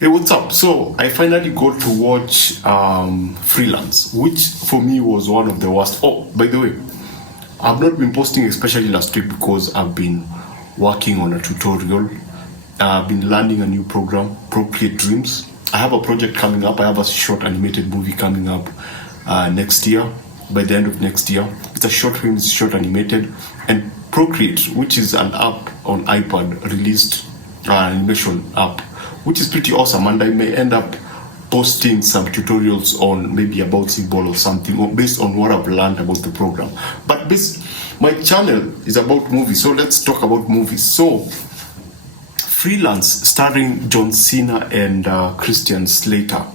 Hey, what's up? So I finally got to watch Freelance, which for me was one of the worst. Oh, by the way, I've not been posting, especially last week, because I've been working on a tutorial. I've been learning a new program, Procreate Dreams. I have a project coming up. I have a short animated movie coming up next year, by the end of next year. It's a short film, it's short animated. And Procreate, which is an app on iPad, released an animation app, which is pretty awesome. And I may end up posting some tutorials on maybe about ball or something, or based on what I've learned about the program. But my channel is about movies, so let's talk about movies. So Freelance, starring John Cena and Christian Slater,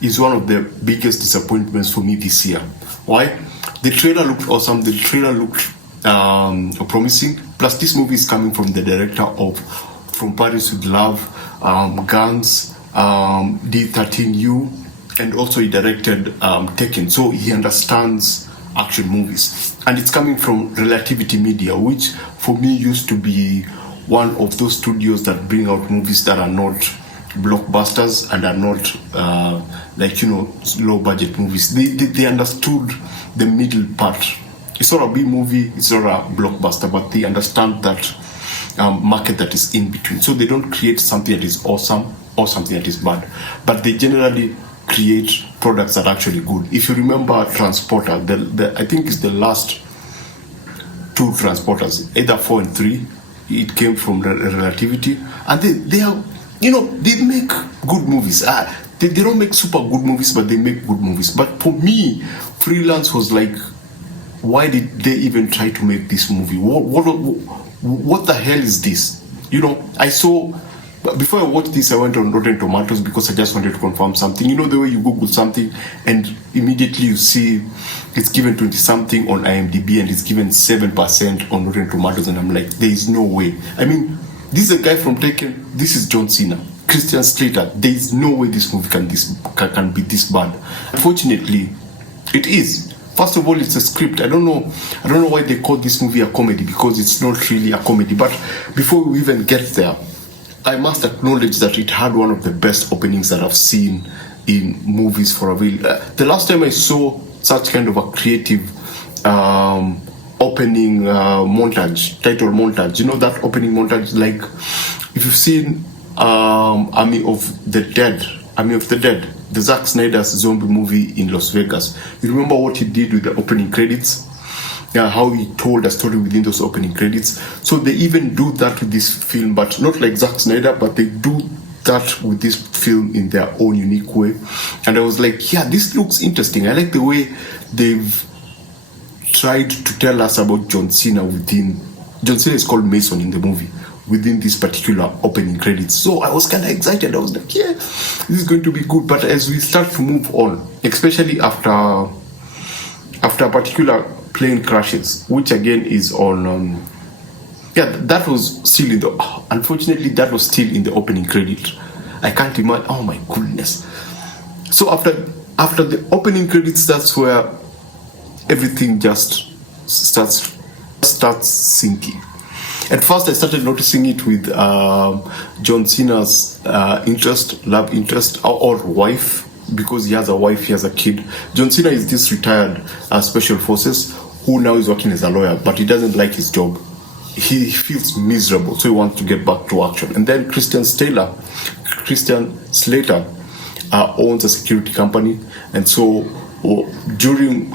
is one of the biggest disappointments for me this year. Why? The trailer looked awesome. The trailer looked promising. Plus, this movie is coming from the director of From Paris with Love, Guns, D13U, and also he directed Tekken. So he understands action movies. And it's coming from Relativity Media, which for me used to be one of those studios that bring out movies that are not blockbusters and are not low budget movies. They understood the middle part. It's not a B movie, it's not a blockbuster, but they understand that market that is in between. So they don't create something that is awesome or something that is bad, but they generally create products that are actually good. If you remember Transporter, I think it's the last two Transporters, either 4 and 3, it came from Relativity, and they are, they make good movies. They don't make super good movies, but they make good movies. But for me, Freelance was like, why did they even try to make this movie? What the hell is this? I saw, before I watched this, I went on Rotten Tomatoes because I just wanted to confirm something. The way you Google something and immediately you see it's given 20 something on IMDb and it's given 7% on Rotten Tomatoes, and I'm like, there is no way. I mean, this is a guy from Tekken, this is John Cena, Christian Slater. There is no way this movie can be this bad. Unfortunately, it is. First of all, it's a script. I don't know why they call this movie a comedy, because it's not really a comedy. But before we even get there, I must acknowledge that it had one of the best openings that I've seen in movies for a while. The last time I saw such kind of a creative opening title montage, that opening montage, like if you've seen Army of the Dead, the Zack Snyder's zombie movie in Las Vegas. You remember what he did with the opening credits? How he told a story within those opening credits. So they even do that with this film, but not like Zack Snyder, but they do that with this film in their own unique way. And I was like, yeah, this looks interesting. I like the way they've tried to tell us about John Cena John Cena is called Mason in the movie, within this particular opening credits. So I was kind of excited. I was like, yeah, this is going to be good. But as we start to move on, especially after a particular plane crashes, which again is on, that was still unfortunately, that was still in the opening credit. I can't imagine, oh my goodness. So after the opening credits, that's where everything just starts sinking. At first, I started noticing it with John Cena's love interest, or wife, because he has a wife, he has a kid. John Cena is this retired Special Forces who now is working as a lawyer, but he doesn't like his job. He feels miserable, so he wants to get back to action. And then Christian Slater owns a security company, and so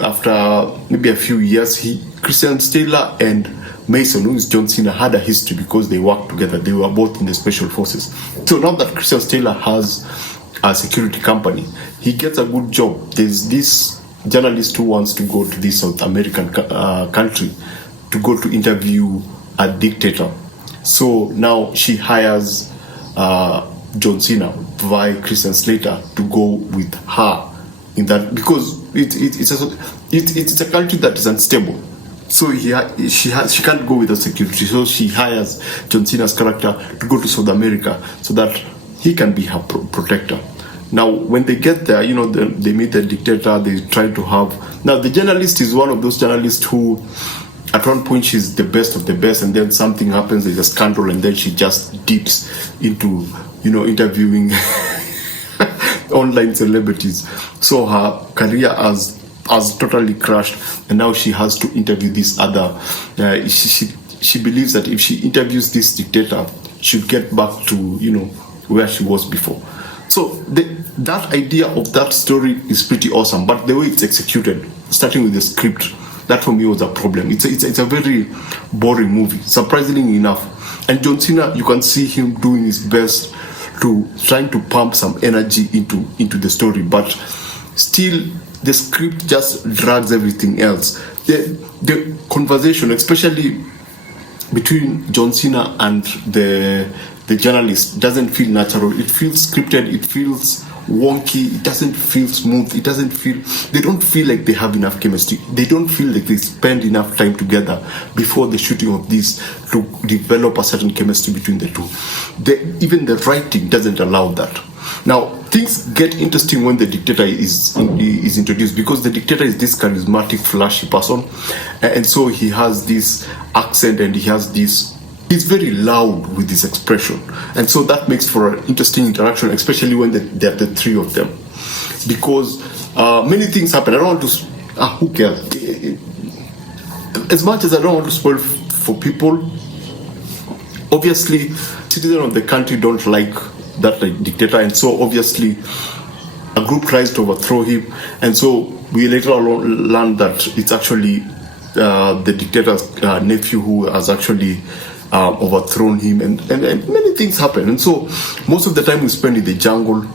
after maybe a few years, Christian Slater and Mason, who is John Cena, had a history because they worked together. They were both in the Special Forces. So now that Christian Slater has a security company, he gets a good job. There's this journalist who wants to go to this South American country to go to interview a dictator. So now she hires John Cena via Christian Slater to go with her in that, because it's a country that is unstable. So she can't go without security. So she hires John Cena's character to go to South America so that he can be her protector. Now, when they get there, they meet the dictator. They try to have. Now, the journalist is one of those journalists who, at one point, she's the best of the best, and then something happens. There's a scandal, and then she just dips into interviewing online celebrities. So her career has totally crashed, and now she has to interview this other. She believes that if she interviews this dictator, she'll get back to where she was before. So that idea of that story is pretty awesome, but the way it's executed, starting with the script, that for me was a problem. It's a very boring movie, surprisingly enough. And John Cena, you can see him doing his best to trying to pump some energy into the story, but still the script just drags everything else. The conversation, especially between John Cena and the journalist, doesn't feel natural. It feels scripted. It feels wonky. It doesn't feel smooth. They don't feel like they have enough chemistry. They don't feel like they spend enough time together before the shooting of this to develop a certain chemistry between the two. Even the writing doesn't allow that. Now, things get interesting when the dictator is introduced, because the dictator is this charismatic, flashy person, and so he has this accent, and he's very loud with his expression, and so that makes for an interesting interaction, especially when there are the three of them, because many things happen. I don't want to who cares, as much as I don't want to spoil for people. Obviously citizens of the country don't like that dictator, and so obviously a group tries to overthrow him, and so we later on learn that it's actually the dictator's nephew who has actually overthrown him, and many things happen. And so most of the time we spend in the jungle.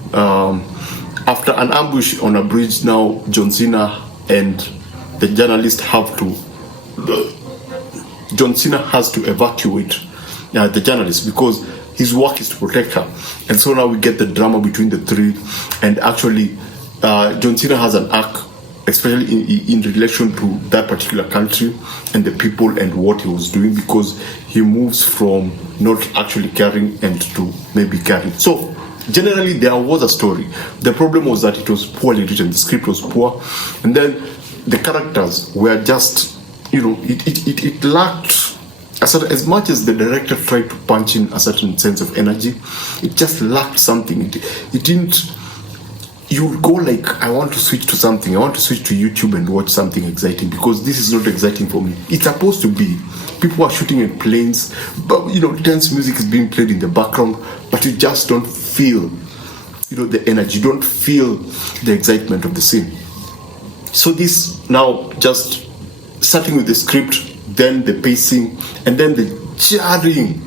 After an ambush on a bridge, now John Cena and the journalist John Cena has to evacuate the journalist, because his work is to protect her. And so now we get the drama between the three, and actually John Cena has an arc, especially in relation to that particular country and the people and what he was doing, because he moves from not actually caring and to maybe caring. So generally there was a story. The problem was that it was poorly written, the script was poor, and then the characters were just, it lacked as much as the director tried to punch in a certain sense of energy, it just lacked something. It didn't. You would go like, I want to switch to something. I want to switch to YouTube and watch something exciting, because this is not exciting for me. It's supposed to be. People are shooting in planes, but tense music is being played in the background, but you just don't feel, the energy. You don't feel the excitement of the scene. So this now just starting with the script, then the pacing, and then the jarring,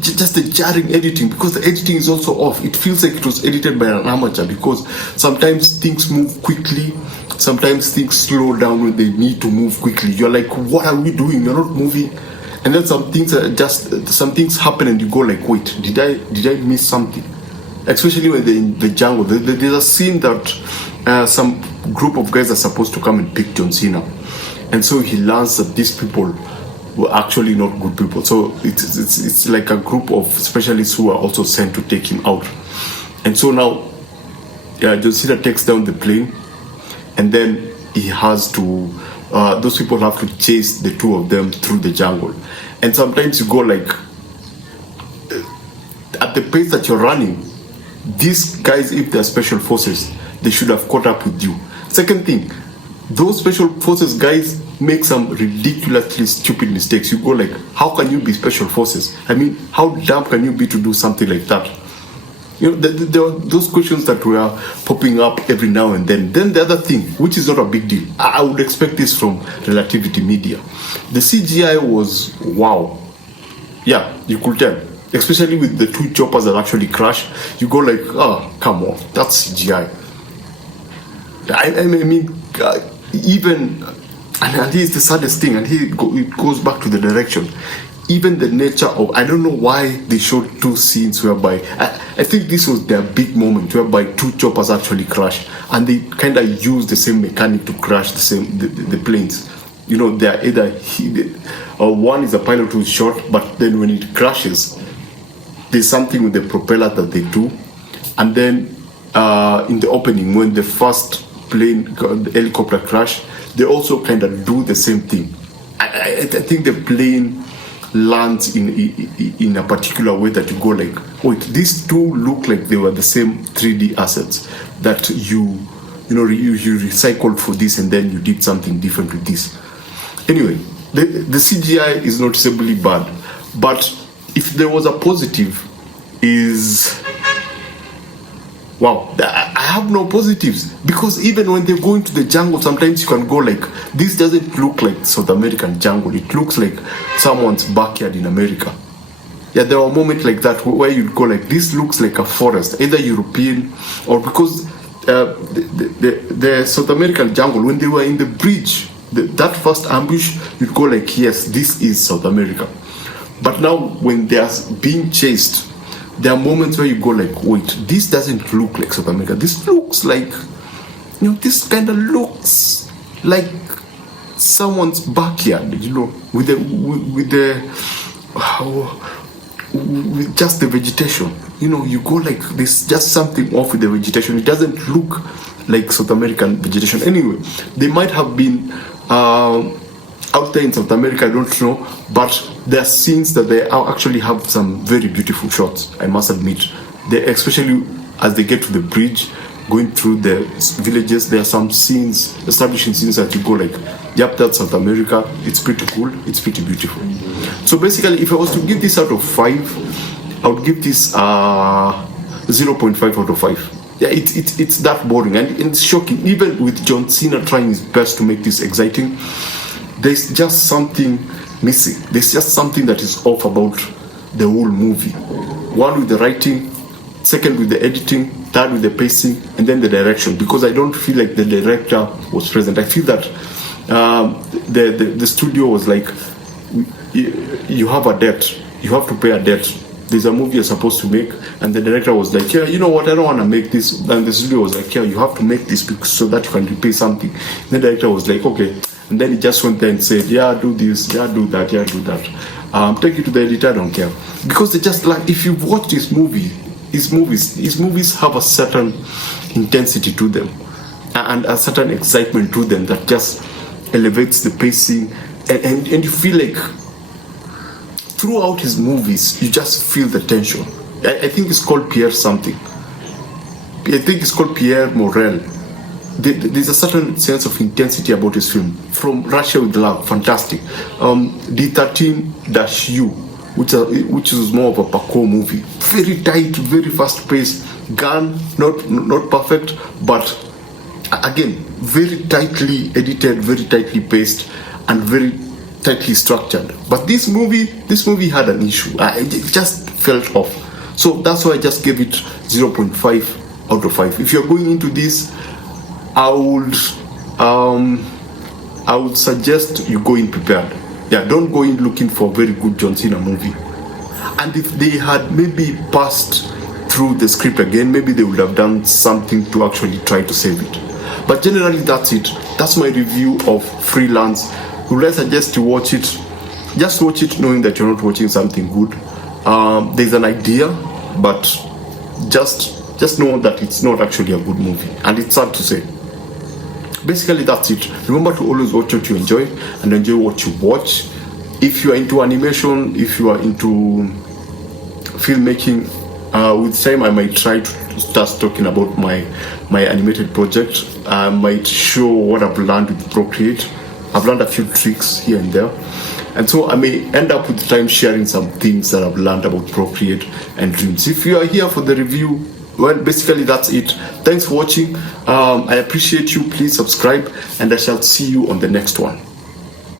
just the jarring editing, because the editing is also off. It feels like it was edited by an amateur, because sometimes things move quickly, sometimes things slow down when they need to move quickly. You're like, what are we doing? You're not moving. And then some things happen and you go like, wait, did I miss something? Especially when they're in the jungle. There's a scene that some group of guys are supposed to come and pick John Cena. And so he learns that these people were actually not good people. So it's like a group of specialists who are also sent to take him out. And so now John Cena takes down the plane, and then he has to, those people have to chase the two of them through the jungle. And sometimes you go like, at the pace that you're running, these guys, if they're special forces, they should have caught up with you. Second thing, those special forces guys make some ridiculously stupid mistakes. You go like, how can you be special forces? I mean, how dumb can you be to do something like that? There were those questions that were popping up every now and then. Then the other thing, which is not a big deal, I would expect this from Relativity Media. The CGI was wow. Yeah, you could tell. Especially with the two choppers that actually crash. You go like, oh, come on, that's CGI. I mean, even, and here's the saddest thing, and here it goes back to the direction. Even the nature of, I don't know why they showed two scenes whereby, I think this was their big moment, whereby two choppers actually crash, and they kind of use the same mechanic to crash the planes. They're either, one is a pilot who's shot, but then when it crashes, there's something with the propeller that they do. And then in the opening, when the first plane, the helicopter crash, they also kind of do the same thing. I think the plane lands in a particular way that you go like, wait, these two look like they were the same 3D assets that you recycled for this, and then you did something different with this. Anyway, the CGI is noticeably bad, but if there was a positive, is wow, I have no positives, because even when they go into the jungle, sometimes you can go like, this doesn't look like South American jungle, it looks like someone's backyard in America. Yeah, there are moments like that where you'd go like, this looks like a forest, either European, or because the South American jungle, when they were in the bridge, that first ambush, you'd go like, yes, this is South America. But now when they are being chased, there are moments where you go like, wait, this doesn't look like South America. This looks like, this kind of looks like someone's backyard, with just the vegetation. You go like, there's just something off with the vegetation. It doesn't look like South American vegetation. Anyway, they might have been out there in South America, I don't know, but there are scenes that they actually have some very beautiful shots, I must admit. Especially as they get to the bridge, going through the villages, there are some scenes, establishing scenes that you go like, yep, that's South America, it's pretty cool, it's pretty beautiful. So basically, if I was to give this out of 5, I would give this 0.5 out of 5. Yeah, it's that boring, and it's shocking. Even with John Cena trying his best to make this exciting, there's just something missing. There's just something that is off about the whole movie. One, with the writing, second with the editing, third with the pacing, and then the direction, because I don't feel like the director was present. I feel that the studio was like, you have a debt, you have to pay a debt. There's a movie you're supposed to make, and the director was like, yeah, you know what, I don't want to make this. And the studio was like, yeah, you have to make this so that you can repay something. And the director was like, okay. And then he just went there and said, yeah, do this, yeah, do that, yeah, do that. Take it to the editor, I don't care. Because they just like, if you've watched his movies have a certain intensity to them, and a certain excitement to them that just elevates the pacing, and you feel like throughout his movies you just feel the tension. I think it's called Pierre something. I think it's called Pierre Morel. There's a certain sense of intensity about his film. From Russia with Love, fantastic. D13-U, which is more of a parkour movie. Very tight, very fast paced. Gun, not perfect, but again, very tightly edited, very tightly paced, and very tightly structured. But this movie had an issue. It just felt off. So that's why I just gave it 0.5 out of 5. If you're going into this, I would suggest you go in prepared. Yeah, don't go in looking for a very good John Cena movie. And if they had maybe passed through the script again, maybe they would have done something to actually try to save it. But generally, that's it. That's my review of Freelance. Would I suggest you watch it? Just watch it knowing that you're not watching something good. There's an idea, but just know that it's not actually a good movie, and it's sad to say. Basically, that's it. Remember to always watch what you enjoy, and enjoy what you watch. If you are into animation, if you are into filmmaking, with time I might try to start talking about my animated project. I might show what I've learned with Procreate. I've learned a few tricks here and there, and so I may end up with time sharing some things that I've learned about Procreate and Dreams. If you are here for the review, well, basically that's it. Thanks for watching. I appreciate you. Please subscribe, and I shall see you on the next one.